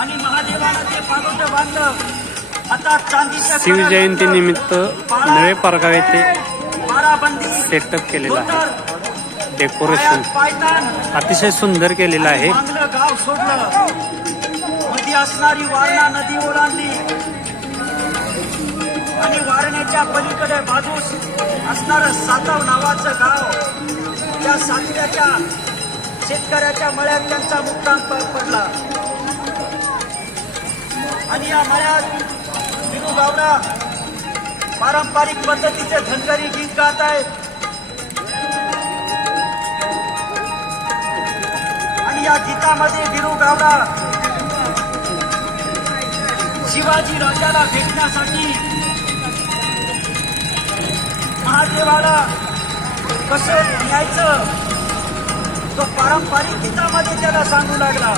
आणि महादेवाला ते पागोट बांधलं. आता चांदीचं शिवजयंती निमित्त नवे पारगाव येथे बाराबंदी सेटअप केलेला आहे. धोतर, डेकोरेशन पायतान अतिशय सुंदर केलेलं आहे. चांगलं गाव सोडलं. मध्ये असणारी वारणा नदी ओलांडली आणि वारण्याच्या पलीकडे बाजूस असणारं सातव नावाचं गाव, त्या सातव्याच्या शेतकऱ्याच्या मळ्यात त्यांचा मुक्काम पडला. आणि या मळ्यात विनू गावडा पारंपरिक पद्धतीचे धनगरी गीत गात आहेत. आणि या गीतामध्ये विनू गावडा शिवाजी राजाला भेटण्यासाठी महादेवाला कसं न्यायचं तो पारंपरिक गीतामध्ये त्याला सांगू लागला.